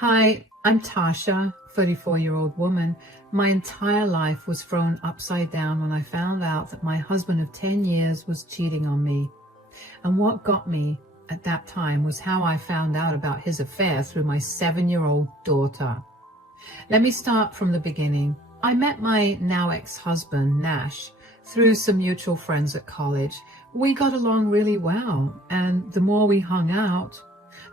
Hi, I'm Tasha, 34-year-old woman. My entire life was thrown upside down when I found out that my husband of 10 years was cheating on me. And what got me at that time was how I found out about his affair through my 7-year-old daughter. Let me start from the beginning. I met my now ex-husband, Nash, through some mutual friends at college. We got along really well, and the more we hung out,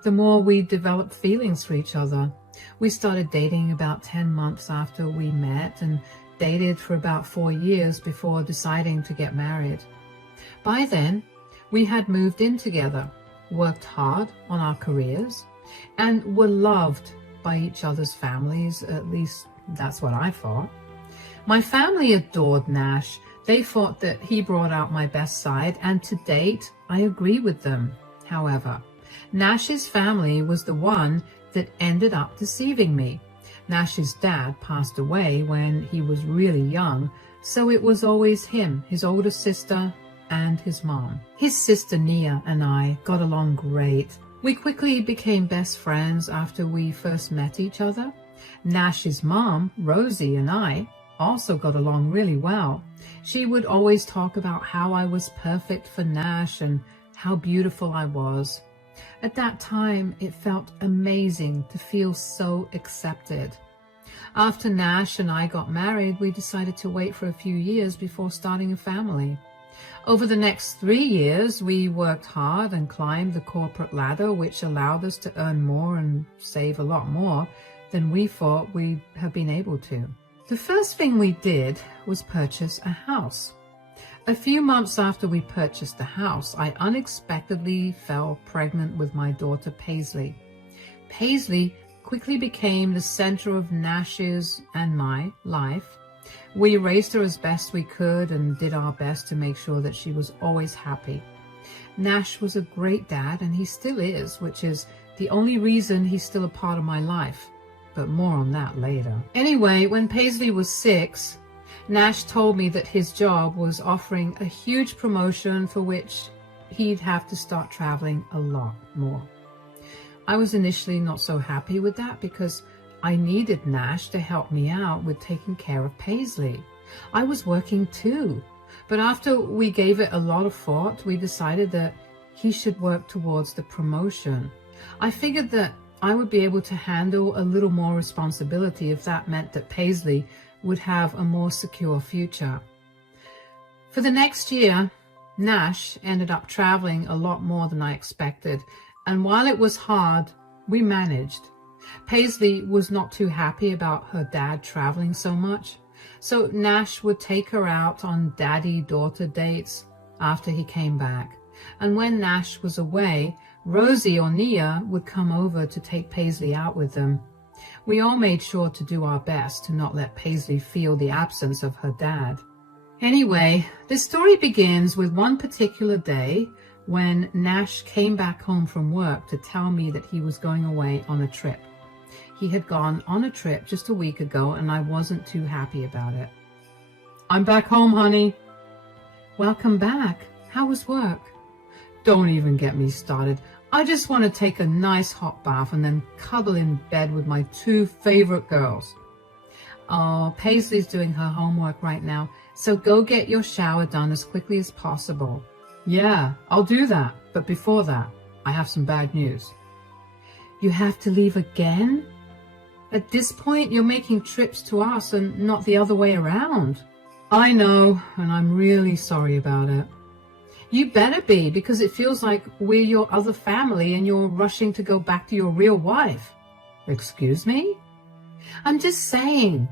the more we developed feelings for each other. We started dating about 10 months after we met and dated for about 4 years before deciding to get married. By then, we had moved in together, worked hard on our careers, and were loved by each other's families. At least that's what I thought. My family adored Nash. They thought that he brought out my best side, and to date, I agree with them. However, Nash's family was the one that ended up deceiving me. Nash's dad passed away when he was really young, so it was always him, his older sister, and his mom. His sister Nia and I got along great. We quickly became best friends after we first met each other. Nash's mom, Rosie, and I also got along really well. She would always talk about how I was perfect for Nash and how beautiful I was. At that time, it felt amazing to feel so accepted. After Nash and I got married, we decided to wait for a few years before starting a family. Over the next 3 years, we worked hard and climbed the corporate ladder, which allowed us to earn more and save a lot more than we thought we'd have been able to. The first thing we did was purchase a house. A few months after we purchased the house, I unexpectedly fell pregnant with my daughter Paisley. Paisley quickly became the center of Nash's and my life. We raised her as best we could and did our best to make sure that she was always happy. Nash was a great dad, and he still is, which is the only reason he's still a part of my life. But more on that later. Anyway, when Paisley was 6, Nash told me that his job was offering a huge promotion for which he'd have to start traveling a lot more. I was initially not so happy with that because I needed Nash to help me out with taking care of Paisley. I was working too, but after we gave it a lot of thought, we decided that he should work towards the promotion. I figured that I would be able to handle a little more responsibility if that meant that Paisley would have a more secure future. For the next year, Nash ended up traveling a lot more than I expected, and while it was hard, we managed. Paisley was not too happy about her dad traveling so much, so Nash would take her out on daddy-daughter dates after he came back. And when Nash was away, Rosie or Nia would come over to take Paisley out with them. We all made sure to do our best to not let Paisley feel the absence of her dad. Anyway, this story begins with one particular day when Nash came back home from work to tell me that he was going away on a trip. He had gone on a trip just a week ago, and I wasn't too happy about it. "I'm back home, honey." "Welcome back. How was work?" "Don't even get me started. I just want to take a nice hot bath and then cuddle in bed with my 2 favorite girls." "Oh, Paisley's doing her homework right now, so go get your shower done as quickly as possible." "Yeah, I'll do that, but before that, I have some bad news." "You have to leave again? At this point, you're making trips to us and not the other way around." "I know, and I'm really sorry about it." "You better be, because it feels like we're your other family and you're rushing to go back to your real wife." "Excuse me?" "I'm just saying.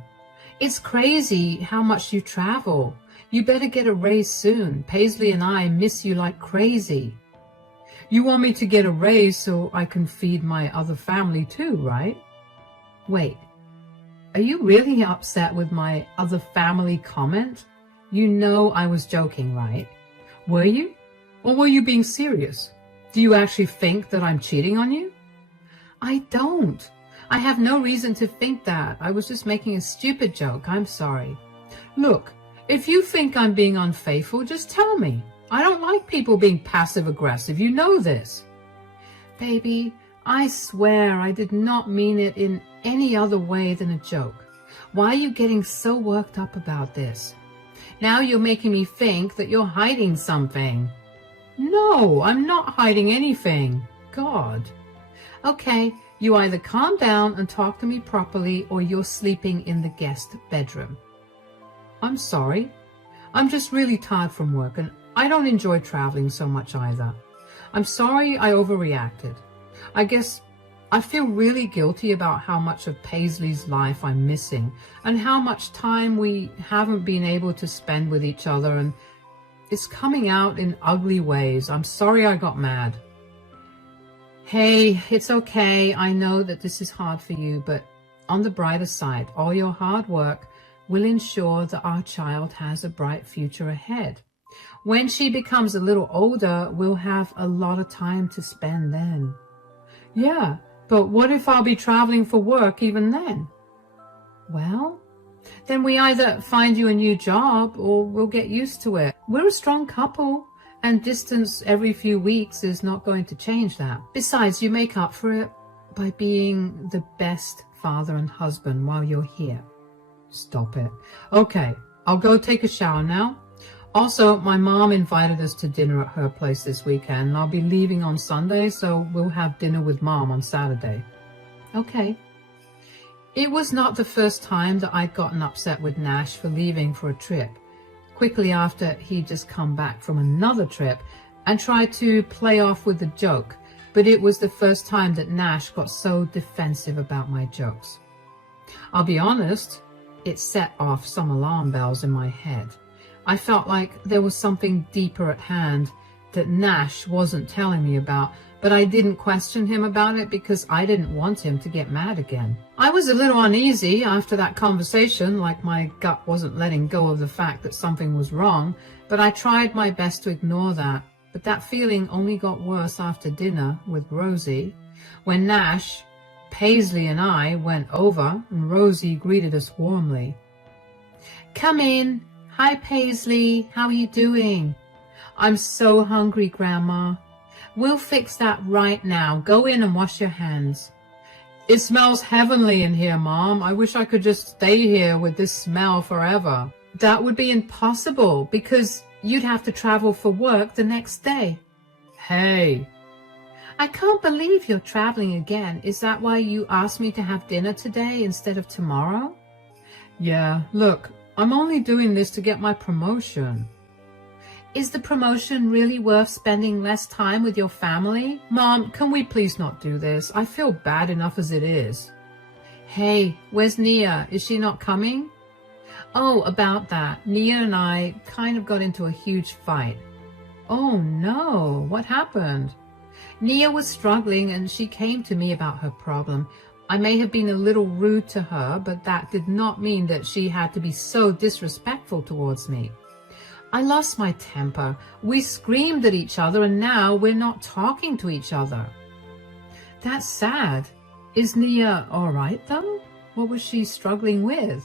It's crazy how much you travel. You better get a raise soon. Paisley and I miss you like crazy." "You want me to get a raise so I can feed my other family too, right?" "Wait, are you really upset with my other family comment? You know I was joking, right? Were you? Or were you being serious? Do you actually think that I'm cheating on you?" "I don't. I have no reason to think that. I was just making a stupid joke. I'm sorry." "Look, if you think I'm being unfaithful, just tell me. I don't like people being passive-aggressive. You know this." "Baby, I swear I did not mean it in any other way than a joke. Why are you getting so worked up about this? Now you're making me think that you're hiding something. No, I'm not hiding anything. God. Okay, you either calm down and talk to me properly or you're sleeping in the guest bedroom. I'm sorry. I'm just really tired from work and I don't enjoy traveling so much either. I'm sorry I overreacted. I guess I feel really guilty about how much of Paisley's life I'm missing and how much time we haven't been able to spend with each other, and it's coming out in ugly ways. I'm sorry I got mad. Hey, it's okay. I know that this is hard for you, but on the brighter side, all your hard work will ensure that our child has a bright future ahead. When she becomes a little older, we'll have a lot of time to spend then. Yeah, but what if I'll be traveling for work even then? Well, then we either find you a new job or we'll get used to it. We're a strong couple, and distance every few weeks is not going to change that. Besides, you make up for it by being the best father and husband while you're here. Stop it. Okay, I'll go take a shower now. Also, my mom invited us to dinner at her place this weekend, and I'll be leaving on Sunday, so we'll have dinner with Mom on Saturday. Okay. It was not the first time that I'd gotten upset with Nash for leaving for a trip, quickly after he'd just come back from another trip, and tried to play off with the joke, but it was the first time that Nash got so defensive about my jokes. I'll be honest, it set off some alarm bells in my head. I felt like there was something deeper at hand that Nash wasn't telling me about, but I didn't question him about it because I didn't want him to get mad again. I was a little uneasy after that conversation, like my gut wasn't letting go of the fact that something was wrong, but I tried my best to ignore that. But that feeling only got worse after dinner with Rosie, when Nash, Paisley and I went over and Rosie greeted us warmly. Come in. Hi, Paisley. How are you doing? I'm so hungry, Grandma. We'll fix that right now. Go in and wash your hands. It smells heavenly in here, Mom. I wish I could just stay here with this smell forever. That would be impossible because you'd have to travel for work the next day. Hey. I can't believe you're traveling again. Is that why you asked me to have dinner today instead of tomorrow? Yeah, look, I'm only doing this to get my promotion. Is the promotion really worth spending less time with your family? Mom, can we please not do this? I feel bad enough as it is. Hey, where's Nia? Is she not coming? Oh, about that. Nia and I kind of got into a huge fight. Oh no, what happened? Nia was struggling and she came to me about her problem. I may have been a little rude to her, but that did not mean that she had to be so disrespectful towards me. I lost my temper. We screamed at each other and now we're not talking to each other. That's sad. Is Nia all right though? What was she struggling with?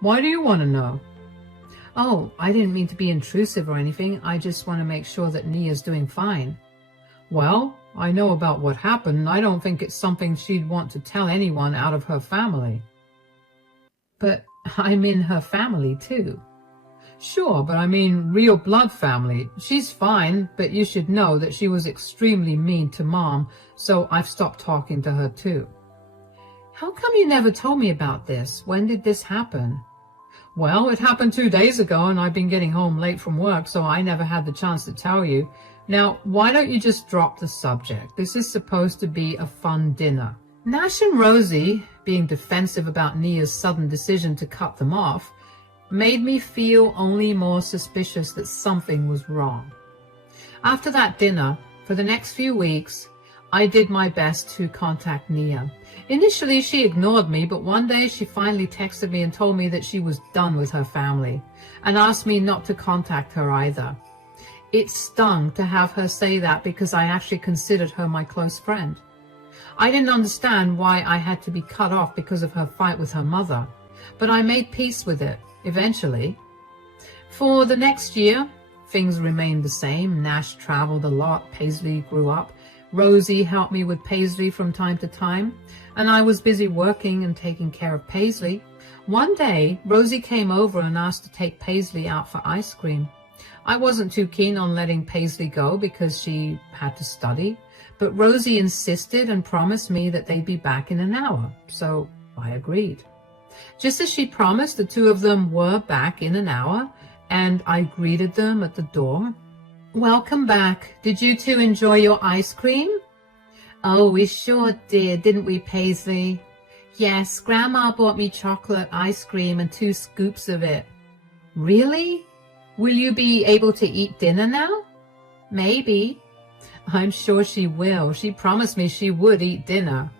Why do you want to know? Oh, I didn't mean to be intrusive or anything. I just want to make sure that Nia's doing fine. Well, I know about what happened. I don't think it's something she'd want to tell anyone out of her family. But I'm in her family too. Sure, but I mean real blood family. She's fine, but you should know that she was extremely mean to Mom, so I've stopped talking to her too. How come you never told me about this? When did this happen? Well, it happened 2 days ago and I've been getting home late from work, so I never had the chance to tell you. Now, why don't you just drop the subject? This is supposed to be a fun dinner. Nash and Rosie, being defensive about Nia's sudden decision to cut them off, made me feel only more suspicious that something was wrong. After that dinner, for the next few weeks, I did my best to contact Nia. Initially, she ignored me, but one day she finally texted me and told me that she was done with her family and asked me not to contact her either. It stung to have her say that because I actually considered her my close friend. I didn't understand why I had to be cut off because of her fight with her mother, but I made peace with it, eventually. For the next year, things remained the same. Nash traveled a lot, Paisley grew up. Rosie helped me with Paisley from time to time, and I was busy working and taking care of Paisley. One day, Rosie came over and asked to take Paisley out for ice cream. I wasn't too keen on letting Paisley go because she had to study, but Rosie insisted and promised me that they'd be back in an hour, so I agreed. Just as she promised, the two of them were back in an hour, and I greeted them at the door. "Welcome back. Did you two enjoy your ice cream?" "Oh, we sure did, didn't we, Paisley?" "Yes, Grandma bought me chocolate ice cream and 2 scoops of it." "Really? Will you be able to eat dinner now?" "Maybe." "I'm sure she will. She promised me she would eat dinner."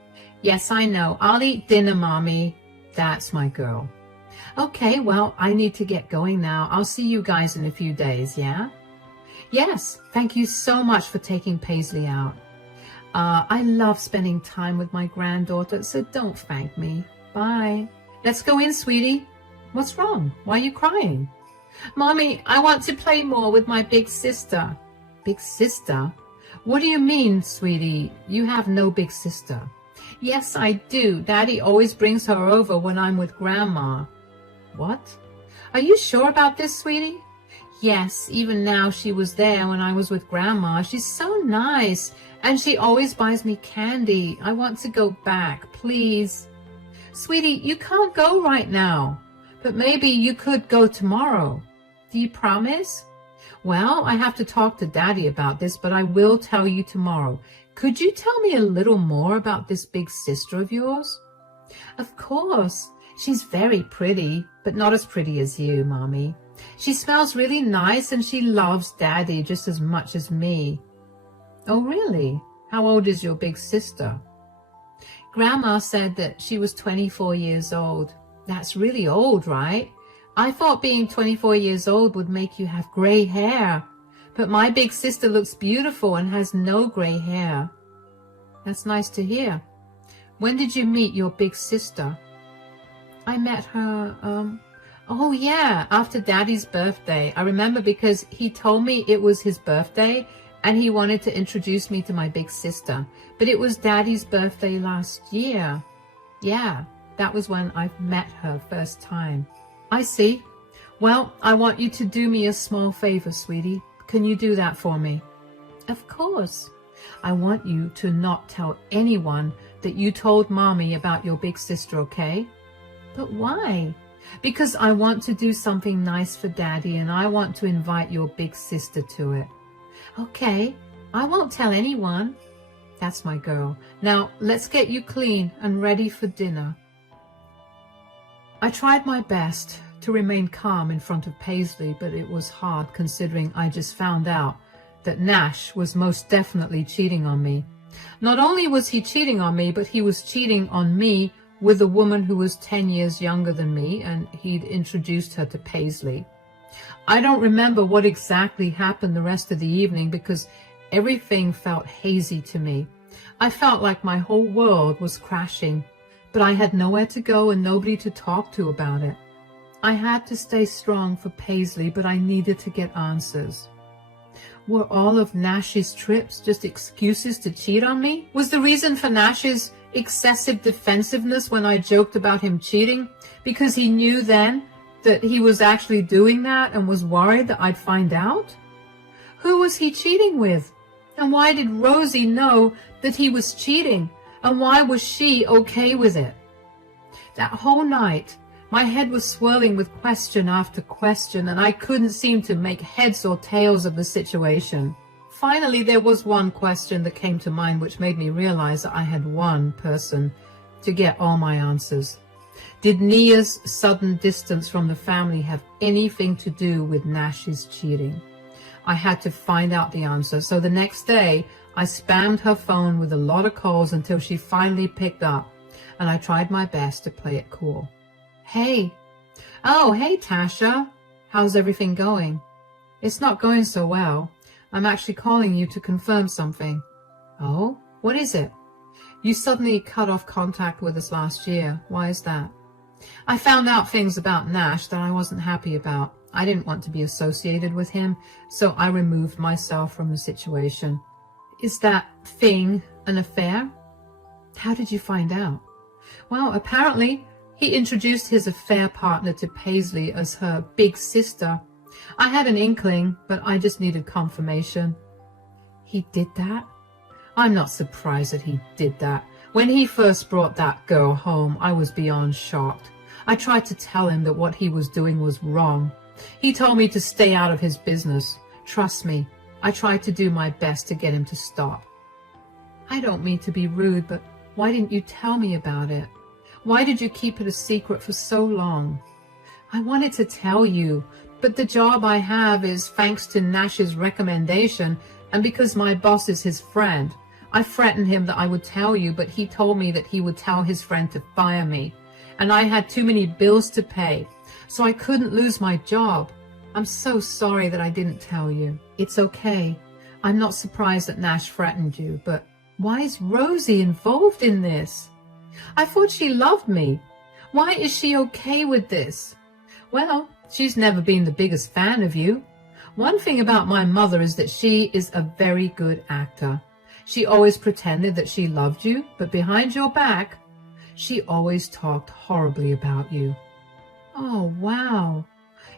"Yes, I know. I'll eat dinner, Mommy." "That's my girl." "Okay, well, I need to get going now. I'll see you guys in a few days, yeah?" "Yes, thank you so much for taking Paisley out. I love spending time with my granddaughter, so don't thank me. Bye." "Let's go in, sweetie." "What's wrong? Why are you crying?" "Mommy, I want to play more with my big sister." "Big sister? What do you mean, sweetie? You have no big sister." "Yes, I do. Daddy always brings her over when I'm with Grandma." "What? Are you sure about this, sweetie?" "Yes, even now she was there when I was with Grandma. She's so nice, and she always buys me candy. I want to go back, please." "Sweetie, you can't go right now, but maybe you could go tomorrow. Do you promise?" "Well, I have to talk to Daddy about this, but I will tell you tomorrow. Could you tell me a little more about this big sister of yours?" "Of course. She's very pretty, but not as pretty as you, Mommy. She smells really nice and she loves Daddy just as much as me." "Oh, really? How old is your big sister?" "Grandma said that she was 24 years old. That's really old, right? I thought being 24 years old would make you have gray hair. But my big sister looks beautiful and has no gray hair." "That's nice to hear. When did you meet your big sister?" "I met her, oh yeah, after Daddy's birthday. I remember because he told me it was his birthday and he wanted to introduce me to my big sister. But it was Daddy's birthday last year. Yeah, that was when I met her first time." "I see. Well, I want you to do me a small favor, sweetie. Can you do that for me?" "Of course." "I want you to not tell anyone that you told Mommy about your big sister, okay?" "But why?" "Because I want to do something nice for Daddy and I want to invite your big sister to it." "Okay, I won't tell anyone." "That's my girl. Now let's get you clean and ready for dinner." I tried my best to remain calm in front of Paisley, but it was hard considering I just found out that Nash was most definitely cheating on me. Not only was he cheating on me, but he was cheating on me with a woman who was 10 years younger than me, and he'd introduced her to Paisley. I don't remember what exactly happened the rest of the evening because everything felt hazy to me. I felt like my whole world was crashing, but I had nowhere to go and nobody to talk to about it. I had to stay strong for Paisley, but I needed to get answers. Were all of Nash's trips just excuses to cheat on me? Was the reason for Nash's excessive defensiveness when I joked about him cheating because he knew then that he was actually doing that and was worried that I'd find out? Who was he cheating with? And why did Rosie know that he was cheating? And why was she okay with it? That whole night, my head was swirling with question after question, and I couldn't seem to make heads or tails of the situation. Finally, there was one question that came to mind which made me realize that I had one person to get all my answers. Did Nia's sudden distance from the family have anything to do with Nash's cheating? I had to find out the answer, so the next day I spammed her phone with a lot of calls until she finally picked up, and I tried my best to play it cool. "Hey." "Oh, hey, Tasha. How's everything going?" "It's not going so well. I'm actually calling you to confirm something." "Oh, what is it?" "You suddenly cut off contact with us last year. Why is that?" "I found out things about Nash that I wasn't happy about. I didn't want to be associated with him, so I removed myself from the situation." Is that thing an affair? How did you find out? Well, apparently he introduced his affair partner to Paisley as her big sister. I had an inkling, but I just needed confirmation. He did that? I'm not surprised that he did that. When he first brought that girl home, I was beyond shocked. I tried to tell him that what he was doing was wrong. He told me to stay out of his business. Trust me, I tried to do my best to get him to stop. I don't mean to be rude, but why didn't you tell me about it? Why did you keep it a secret for so long? I wanted to tell you, but the job I have is thanks to Nash's recommendation and because my boss is his friend. I threatened him that I would tell you, but he told me that he would tell his friend to fire me. And I had too many bills to pay, so I couldn't lose my job. I'm so sorry that I didn't tell you. It's okay. I'm not surprised that Nash threatened you, but why is Rosie involved in this? I thought she loved me. Why is she okay with this? Well, she's never been the biggest fan of you. One thing about my mother is that she is a very good actor. She always pretended that she loved you, but behind your back, she always talked horribly about you. Oh, wow.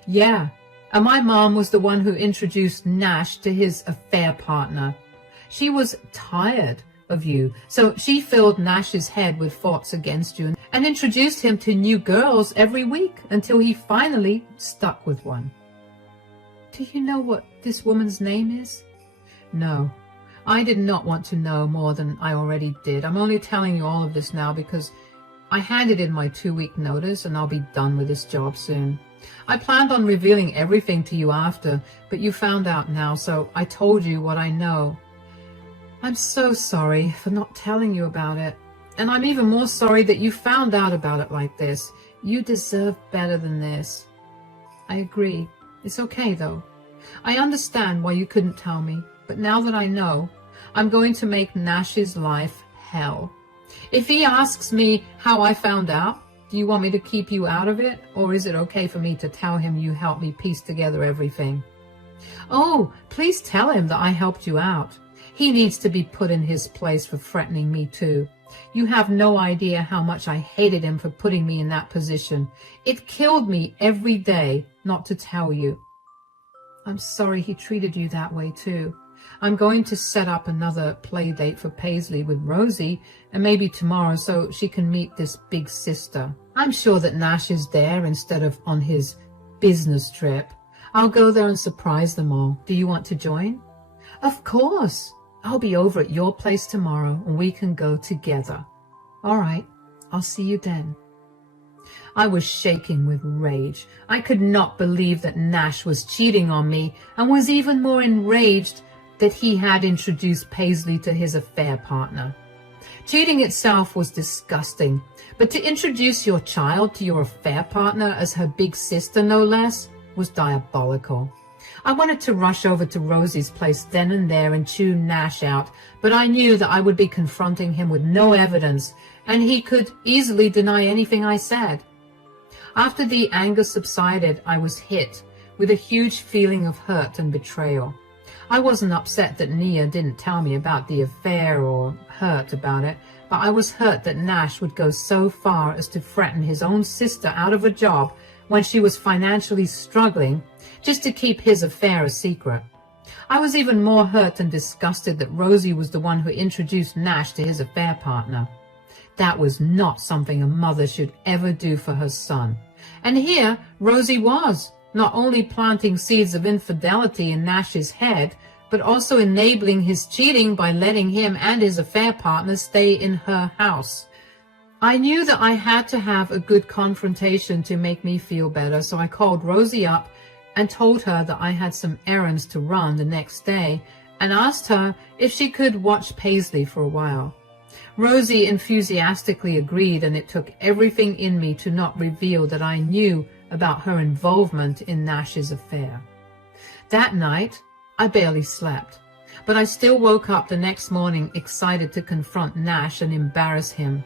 Yeah, and my mom was the one who introduced Nash to his affair partner. She was tired of you, so she filled Nash's head with thoughts against you and introduced him to new girls every week until he finally stuck with one. Do you know what this woman's name is? No, I did not want to know more than I already did. I'm only telling you all of this now because I handed in my 2-week notice and I'll be done with this job soon. I planned on revealing everything to you after, but you found out now, so I told you what I know. I'm so sorry for not telling you about it. And I'm even more sorry that you found out about it like this. You deserve better than this. I agree. It's okay, though. I understand why you couldn't tell me, but now that I know, I'm going to make Nash's life hell. If he asks me how I found out, do you want me to keep you out of it, or is it okay for me to tell him you helped me piece together everything? Oh, please tell him that I helped you out. He needs to be put in his place for threatening me too. You have no idea how much I hated him for putting me in that position. It killed me every day not to tell you. I'm sorry he treated you that way too. I'm going to set up another play date for Paisley with Rosie, and maybe tomorrow so she can meet this big sister. I'm sure that Nash is there instead of on his business trip. I'll go there and surprise them all. Do you want to join? Of course. I'll be over at your place tomorrow and we can go together. All right, I'll see you then. I was shaking with rage. I could not believe that Nash was cheating on me and was even more enraged that he had introduced Paisley to his affair partner. Cheating itself was disgusting, but to introduce your child to your affair partner as her big sister, no less, was diabolical. I wanted to rush over to Rosie's place then and there and chew Nash out, but I knew that I would be confronting him with no evidence, and he could easily deny anything I said. After the anger subsided, I was hit with a huge feeling of hurt and betrayal. I wasn't upset that Nia didn't tell me about the affair or hurt about it, but I was hurt that Nash would go so far as to threaten his own sister out of a job when she was financially struggling just to keep his affair a secret. I was even more hurt and disgusted that Rosie was the one who introduced Nash to his affair partner. That was not something a mother should ever do for her son. And here Rosie was, not only planting seeds of infidelity in Nash's head, but also enabling his cheating by letting him and his affair partner stay in her house. I knew that I had to have a good confrontation to make me feel better, so I called Rosie up and told her that I had some errands to run the next day and asked her if she could watch Paisley for a while. Rosie enthusiastically agreed, and it took everything in me to not reveal that I knew about her involvement in Nash's affair. That night, I barely slept, but I still woke up the next morning excited to confront Nash and embarrass him.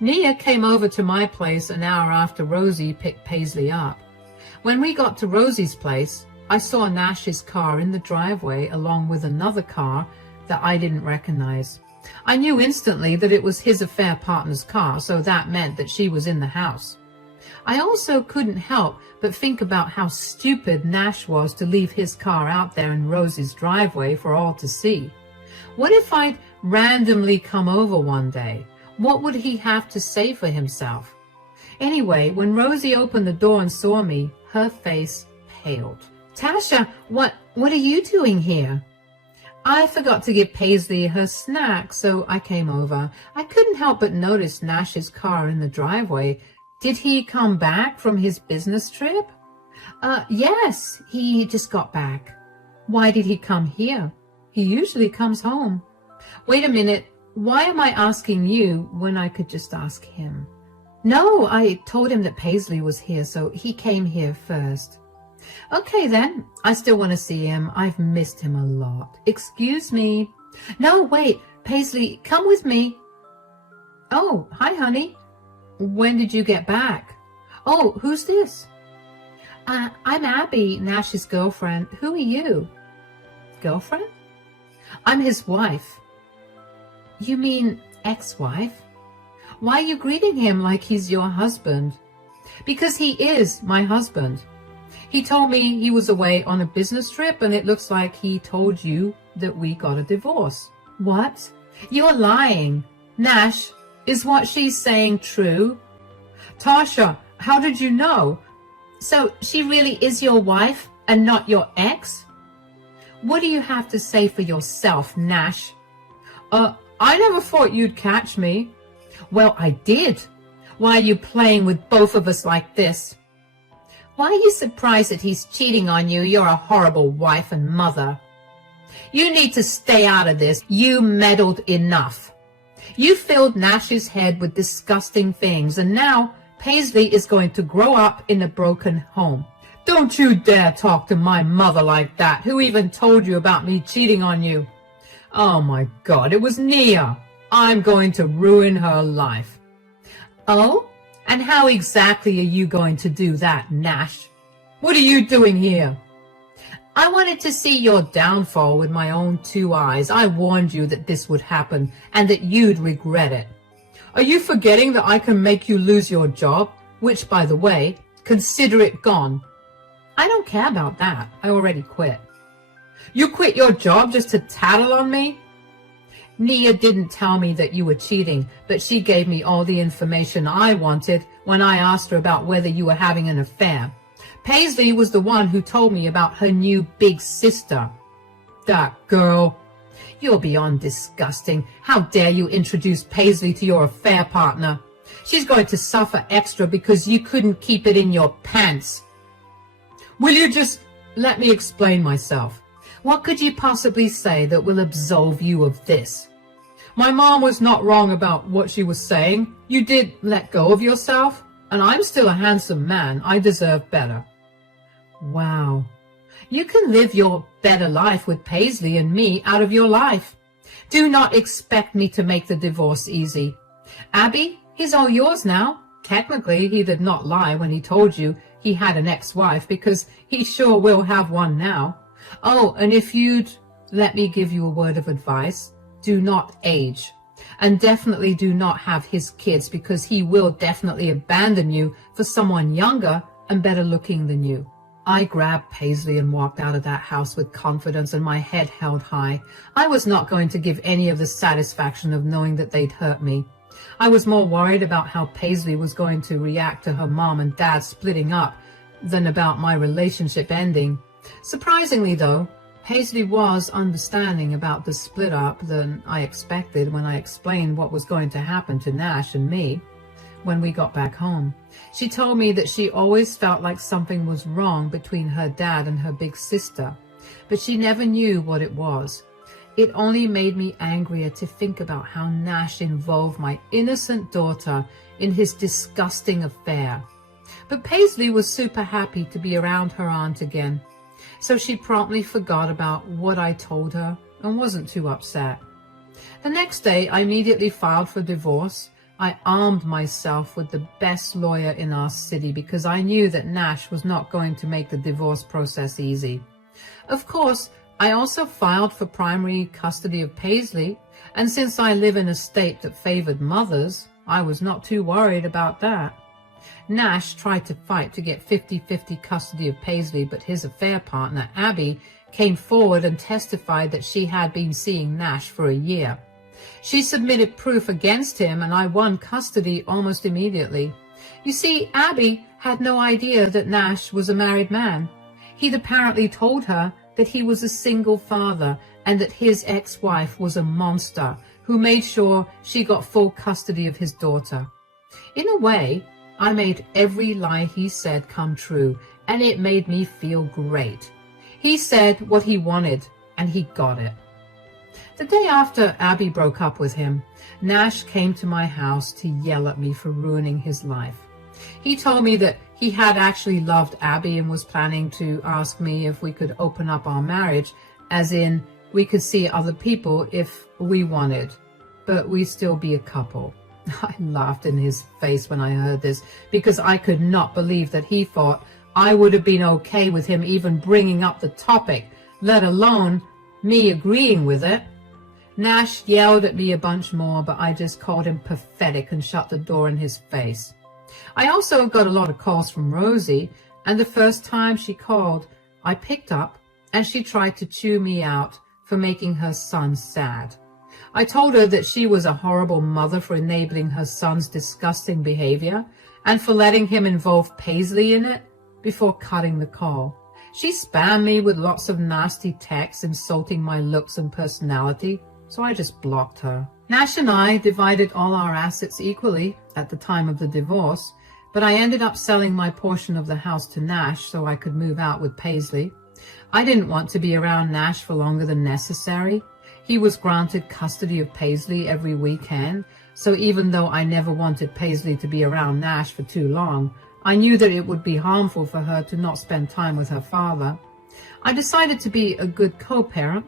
Nia came over to my place an hour after Rosie picked Paisley up. When we got to Rosie's place, I saw Nash's car in the driveway along with another car that I didn't recognize. I knew instantly that it was his affair partner's car, so that meant that she was in the house. I also couldn't help but think about how stupid Nash was to leave his car out there in Rosie's driveway for all to see. What if I'd randomly come over one day? What would he have to say for himself? Anyway, when Rosie opened the door and saw me, her face paled. "Tasha, what are you doing here?" "I forgot to give Paisley her snack, so I came over. I couldn't help but notice Nash's car in the driveway. Did he come back from his business trip?" Yes, he just got back." "Why did he come here? He usually comes home." "Wait a minute, why am I asking you when I could just ask him?" "No, I told him that Paisley was here, so he came here first." "Okay then, I still want to see him. I've missed him a lot. Excuse me." "No, wait, Paisley, come with me." "Oh, hi honey. When did you get back?" "Oh, who's this?" I'm Abby, Nash's girlfriend. Who are you?" "Girlfriend?" "I'm his wife." "You mean ex-wife? Why are you greeting him like he's your husband?" "Because he is my husband. He told me he was away on a business trip, and it looks like he told you that we got a divorce." "What? You're lying. Nash, is what she's saying true?" "Tasha, how did you know?" "So she really is your wife and not your ex?" "What do you have to say for yourself, Nash?" I never thought you'd catch me." "Well, I did. Why are you playing with both of us like this?" "Why are you surprised that he's cheating on you? You're a horrible wife and mother." "You need to stay out of this. You meddled enough. You filled Nash's head with disgusting things, and now Paisley is going to grow up in a broken home." "Don't you dare talk to my mother like that. Who even told you about me cheating on you?" "Oh my God, it was Nia. I'm going to ruin her life." "Oh? And how exactly are you going to do that, Nash?" "What are you doing here?" "I wanted to see your downfall with my own 2 eyes. I warned you that this would happen and that you'd regret it." "Are you forgetting that I can make you lose your job? Which, by the way, consider it gone." "I don't care about that. I already quit." "You quit your job just to tattle on me?" "Nia didn't tell me that you were cheating, but she gave me all the information I wanted when I asked her about whether you were having an affair. Paisley was the one who told me about her new big sister." "That girl." "You're beyond disgusting. How dare you introduce Paisley to your affair partner? She's going to suffer extra because you couldn't keep it in your pants." "Will you just let me explain myself?" "What could you possibly say that will absolve you of this?" "My mom was not wrong about what she was saying. You did let go of yourself, and I'm still a handsome man. I deserve better." Wow. You can live your better life with Paisley and me out of your life. Do not expect me to make the divorce easy. Abby, he's all yours now. Technically, he did not lie when he told you he had an ex-wife, because he sure will have one now. Oh, and if you'd let me give you a word of advice, do not age. And definitely do not have his kids, because he will definitely abandon you for someone younger and better looking than you. I grabbed Paisley and walked out of that house with confidence and my head held high. I was not going to give any of the satisfaction of knowing that they'd hurt me. I was more worried about how Paisley was going to react to her mom and dad splitting up than about my relationship ending. Surprisingly, though, Paisley was understanding about the split up than I expected when I explained what was going to happen to Nash and me when we got back home. She told me that she always felt like something was wrong between her dad and her big sister, but she never knew what it was. It only made me angrier to think about how Nash involved my innocent daughter in his disgusting affair. But Paisley was super happy to be around her aunt again, so she promptly forgot about what I told her and wasn't too upset. The next day, I immediately filed for divorce. I armed myself with the best lawyer in our city because I knew that Nash was not going to make the divorce process easy. Of course, I also filed for primary custody of Paisley, and since I live in a state that favored mothers, I was not too worried about that. Nash tried to fight to get 50-50 custody of Paisley, but his affair partner, Abby, came forward and testified that she had been seeing Nash for a year. She submitted proof against him, and I won custody almost immediately. You see, Abby had no idea that Nash was a married man. He'd apparently told her that he was a single father and that his ex-wife was a monster who made sure she got full custody of his daughter. In a way, I made every lie he said come true, and it made me feel great. He said what he wanted, and he got it. The day after Abby broke up with him, Nash came to my house to yell at me for ruining his life. He told me that he had actually loved Abby and was planning to ask me if we could open up our marriage, as in we could see other people if we wanted, but we'd still be a couple. I laughed in his face when I heard this, because I could not believe that he thought I would have been okay with him even bringing up the topic, let alone me agreeing with it. Nash yelled at me a bunch more, but I just called him pathetic and shut the door in his face. I also got a lot of calls from Rosie, and the first time she called, I picked up, and she tried to chew me out for making her son sad. I told her that she was a horrible mother for enabling her son's disgusting behavior and for letting him involve Paisley in it before cutting the call. She spammed me with lots of nasty texts insulting my looks and personality, so I just blocked her. Nash and I divided all our assets equally at the time of the divorce, but I ended up selling my portion of the house to Nash so I could move out with Paisley. I didn't want to be around Nash for longer than necessary. He was granted custody of Paisley every weekend, so even though I never wanted Paisley to be around Nash for too long, I knew that it would be harmful for her to not spend time with her father. I decided to be a good co-parent,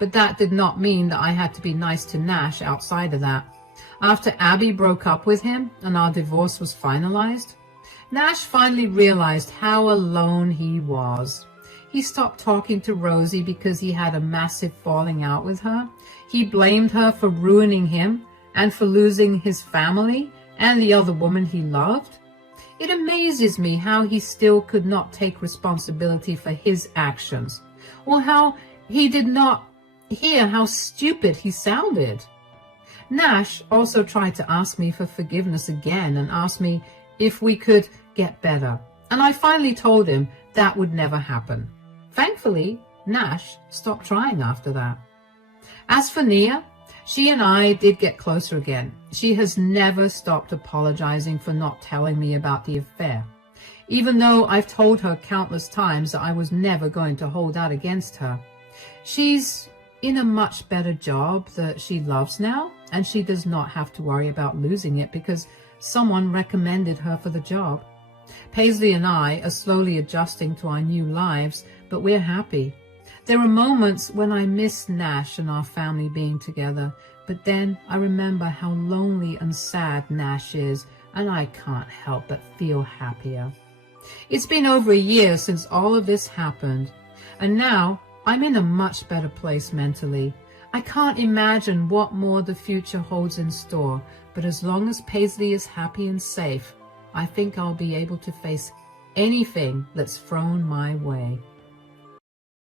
but that did not mean that I had to be nice to Nash outside of that. After Abby broke up with him and our divorce was finalized, Nash finally realized how alone he was. He stopped talking to Rosie because he had a massive falling out with her. He blamed her for ruining him and for losing his family and the other woman he loved. It amazes me how he still could not take responsibility for his actions, or how he did not hear how stupid he sounded. Nash also tried to ask me for forgiveness again and asked me if we could get better, and I finally told him that would never happen. Thankfully, Nash stopped trying after that. As for Nia, she and I did get closer again. She has never stopped apologizing for not telling me about the affair, even though I've told her countless times that I was never going to hold out against her. She's in a much better job that she loves now, and she does not have to worry about losing it because someone recommended her for the job. Paisley and I are slowly adjusting to our new lives, but we're happy. There are moments when I miss Nash and our family being together, but then I remember how lonely and sad Nash is, and I can't help but feel happier. It's been over a year since all of this happened, and now I'm in a much better place mentally. I can't imagine what more the future holds in store, but as long as Paisley is happy and safe, I think I'll be able to face anything that's thrown my way.